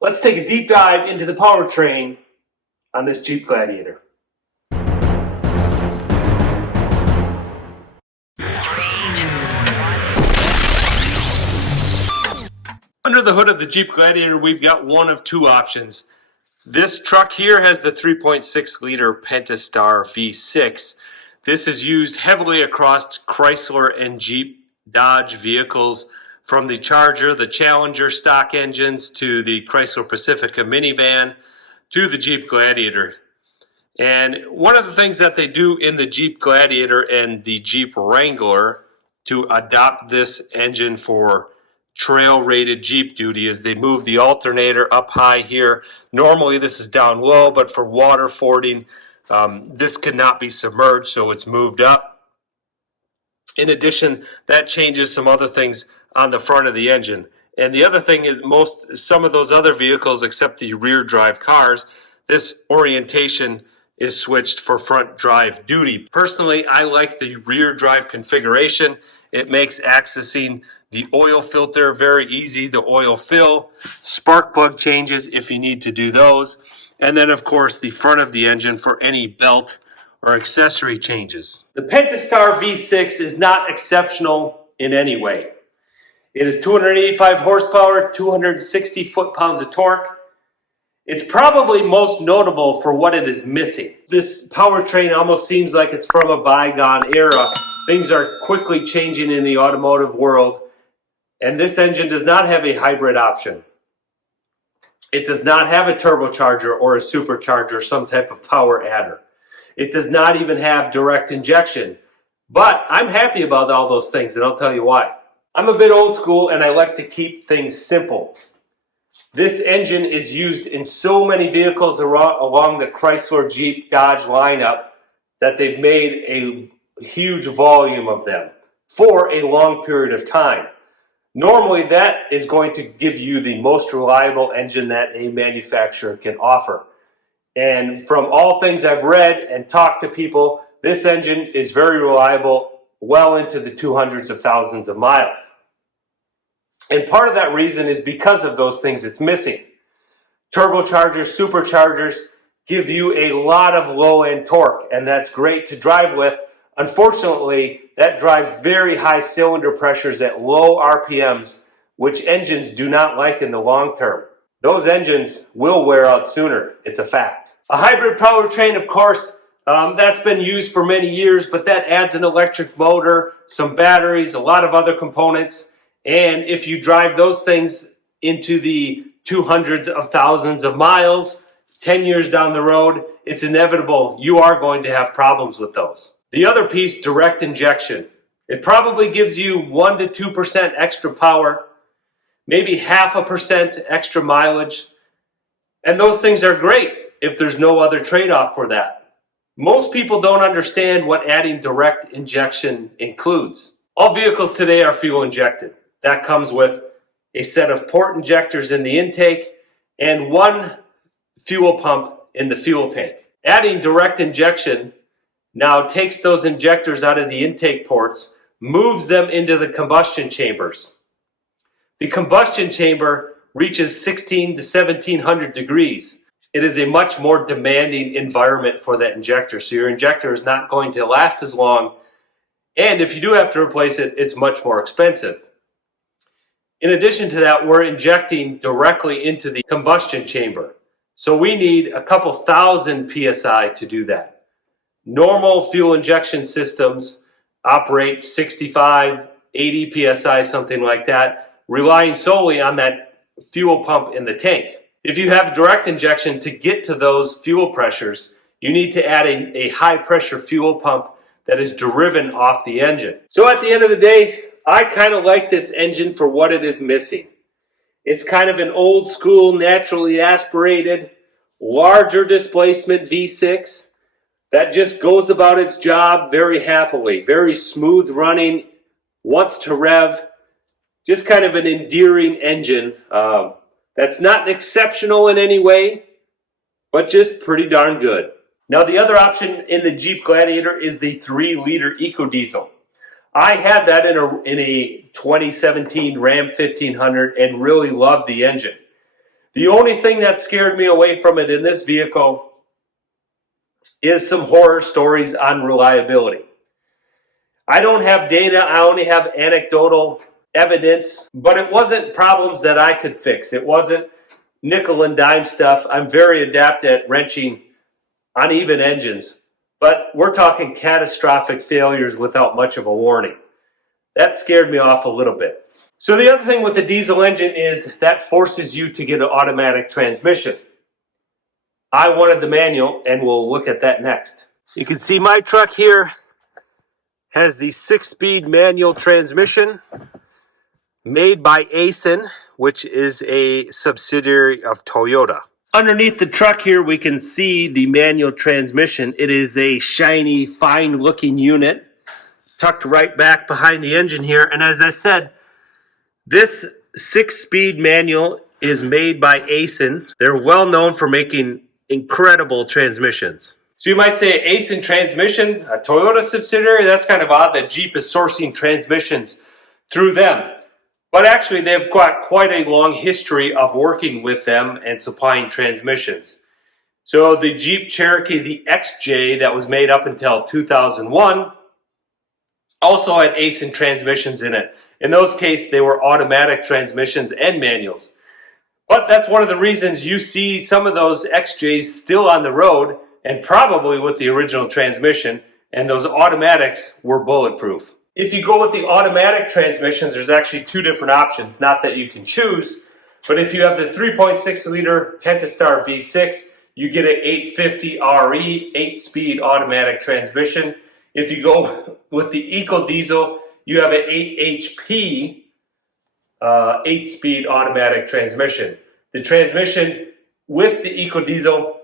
Let's take a deep dive into the powertrain on this Jeep Gladiator. Under the hood of the Jeep Gladiator, we've got one of two options. This truck here has the 3.6 liter Pentastar V6. This is used heavily across Chrysler and Jeep Dodge vehicles, from the Charger, the Challenger stock engines, to the Chrysler Pacifica minivan, to the Jeep Gladiator. And one of the things that they do in the Jeep Gladiator and the Jeep Wrangler to adopt this engine for trail rated Jeep duty is they move the alternator up high here. Normally this is down low, but for water fording, this cannot be submerged, so it's moved up. In addition, that changes some other things on the front of the engine. And the other thing is some of those other vehicles, except the rear drive cars, this orientation is switched for front drive duty. Personally, I like the rear drive configuration. It makes accessing the oil filter very easy, the oil fill, spark plug changes if you need to do those, and then of course the front of the engine for any belt or accessory changes. The Pentastar V6 is not exceptional in any way. It is 285 horsepower, 260 foot-pounds of torque. It's probably most notable for what it is missing. This powertrain almost seems like it's from a bygone era. Things are quickly changing in the automotive world, and this engine does not have a hybrid option. It does not have a turbocharger or a supercharger, some type of power adder. It does not even have direct injection. But I'm happy about all those things, and I'll tell you why. I'm a bit old school, and I like to keep things simple. This engine is used in so many vehicles along the Chrysler, Jeep, Dodge lineup that they've made a huge volume of them for a long period of time. Normally, that is going to give you the most reliable engine that a manufacturer can offer. And from all things I've read and talked to people, this engine is very reliable, well into the 200s of thousands of miles. And part of that reason is because of those things it's missing. Turbochargers, superchargers give you a lot of low-end torque, and that's great to drive with. Unfortunately, that drives very high cylinder pressures at low RPMs, which engines do not like in the long term. Those engines will wear out sooner. It's a fact. A hybrid powertrain, of course, that's been used for many years, but that adds an electric motor, some batteries, a lot of other components. And if you drive those things into the 200s of thousands of miles, 10 years down the road, it's inevitable you are going to have problems with those. The other piece, direct injection. It probably gives you 1 to 2% extra power, maybe 0.5% extra mileage. And those things are great if there's no other trade-off for that. Most people don't understand what adding direct injection includes. All vehicles today are fuel injected. That comes with a set of port injectors in the intake and one fuel pump in the fuel tank. Adding direct injection now takes those injectors out of the intake ports, moves them into the combustion chambers. The combustion chamber reaches 16 to 1700 degrees. It is a much more demanding environment for that injector, so your injector is not going to last as long, and if you do have to replace it, it's much more expensive. In addition to that, we're injecting directly into the combustion chamber, so we need a couple thousand PSI to do that. Normal fuel injection systems operate 65, 80 PSI, something like that, relying solely on that fuel pump in the tank. If you have direct injection, to get to those fuel pressures, you need to add a high pressure fuel pump that is driven off the engine. So at the end of the day, I kind of like this engine for what it is missing. It's kind of an old school, naturally aspirated, larger displacement V6 that just goes about its job very happily, very smooth running, wants to rev, just kind of an endearing engine that's not exceptional in any way, but just pretty darn good. Now the other option in the Jeep Gladiator is the 3-liter EcoDiesel. I had that in a 2017 Ram 1500 and really loved the engine. The only thing that scared me away from it in this vehicle is some horror stories on reliability. I don't have data, I only have anecdotal evidence, but it wasn't problems that I could fix. It wasn't nickel and dime stuff. I'm very adept at wrenching uneven engines, but we're talking catastrophic failures without much of a warning. That scared me off a little bit. So the other thing with the diesel engine is that forces you to get an automatic transmission. I wanted the manual, and we'll look at that next. You can see my truck here has the 6-speed manual transmission made by Aisin, which is a subsidiary of Toyota. Underneath the truck here, we can see the manual transmission. It is a shiny, fine-looking unit tucked right back behind the engine here. And as I said, this 6-speed manual is made by Aisin. They're well known for making incredible transmissions. So you might say Aisin transmission, a Toyota subsidiary. That's kind of odd that Jeep is sourcing transmissions through them. But actually, they've got quite a long history of working with them and supplying transmissions. So the Jeep Cherokee, the XJ, that was made up until 2001, also had Aisin transmissions in it. In those cases, they were automatic transmissions and manuals. But that's one of the reasons you see some of those XJs still on the road, and probably with the original transmission, and those automatics were bulletproof. If you go with the automatic transmissions, there's actually two different options. Not that you can choose, but if you have the 3.6 liter Pentastar V6, you get an 850 RE 8-speed automatic transmission. If you go with the Eco Diesel, you have an 8 HP 8-speed automatic transmission. The transmission with the Eco Diesel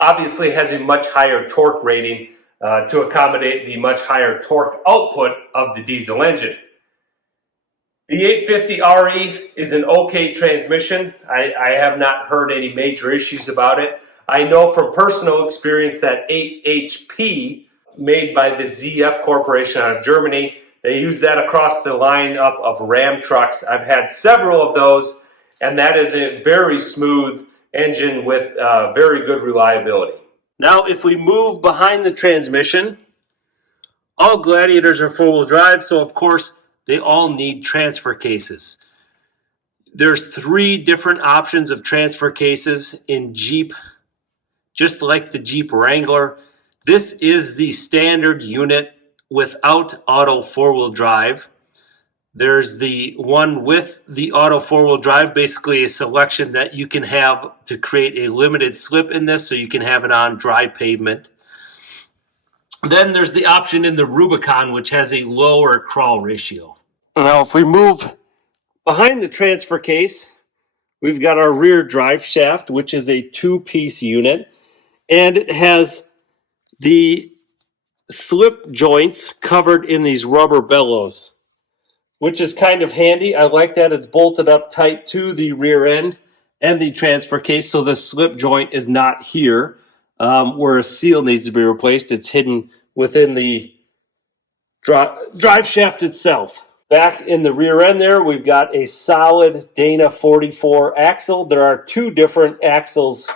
obviously has a much higher torque rating to accommodate the much higher torque output of the diesel engine. The 850 RE is an okay transmission. I have not heard any major issues about it. I know from personal experience that 8 HP, made by the ZF Corporation out of Germany, they use that across the lineup of Ram trucks. I've had several of those, and that is a very smooth engine with very good reliability. Now, if we move behind the transmission, all Gladiators are four-wheel drive, so of course they all need transfer cases. There's 3 different options of transfer cases in Jeep, just like the Jeep Wrangler. This is the standard unit without auto four-wheel drive. There's the one with the auto four-wheel drive, basically a selection that you can have to create a limited slip in this so you can have it on dry pavement. Then there's the option in the Rubicon, which has a lower crawl ratio. Now, if we move behind the transfer case, we've got our rear drive shaft, which is a 2-piece unit, and it has the slip joints covered in these rubber bellows, which is kind of handy. I like that it's bolted up tight to the rear end and the transfer case, so the slip joint is not here where a seal needs to be replaced. It's hidden within the drive shaft itself. Back in the rear end there, we've got a solid Dana 44 axle. There are 2 different axles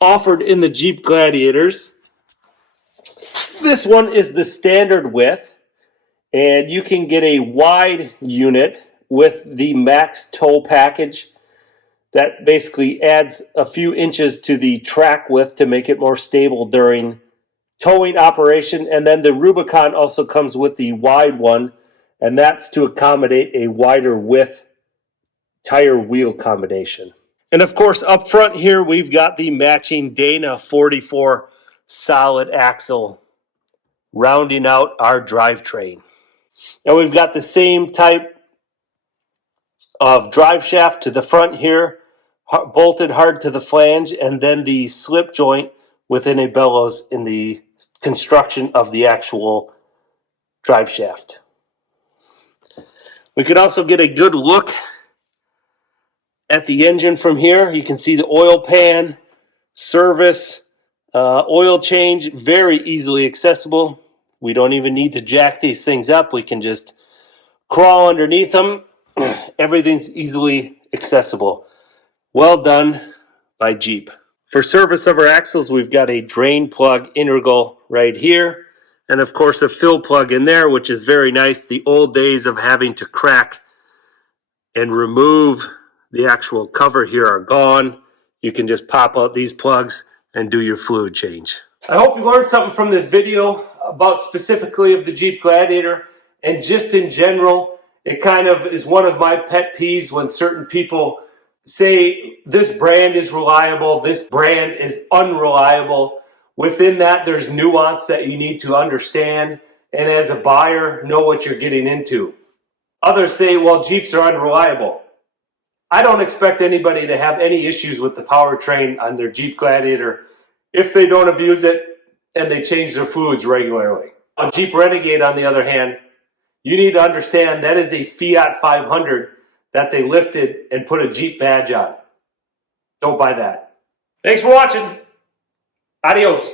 offered in the Jeep Gladiators. This one is the standard width, and you can get a wide unit with the max tow package that basically adds a few inches to the track width to make it more stable during towing operation. And then the Rubicon also comes with the wide one, and that's to accommodate a wider width tire wheel combination. And of course, up front here, we've got the matching Dana 44 solid axle rounding out our drivetrain. And we've got the same type of drive shaft to the front here, bolted hard to the flange, and then the slip joint within a bellows in the construction of the actual drive shaft. We can also get a good look at the engine from here. You can see the oil pan, service, oil change, very easily accessible. We don't even need to jack these things up. We can just crawl underneath them. Everything's easily accessible. Well done by Jeep. For service of our axles, we've got a drain plug integral right here. And of course a fill plug in there, which is very nice. The old days of having to crack and remove the actual cover here are gone. You can just pop out these plugs and do your fluid change. I hope you learned something from this video about specifically of the Jeep Gladiator, and just in general. It kind of is one of my pet peeves when certain people say this brand is reliable, this brand is unreliable. Within that, there's nuance that you need to understand, and as a buyer, know what you're getting into. Others say, well, Jeeps are unreliable. I don't expect anybody to have any issues with the powertrain on their Jeep Gladiator if they don't abuse it and they change their fluids regularly. On Jeep Renegade, on the other hand, you need to understand that is a Fiat 500 that they lifted and put a Jeep badge on. Don't buy that. Thanks for watching. Adios.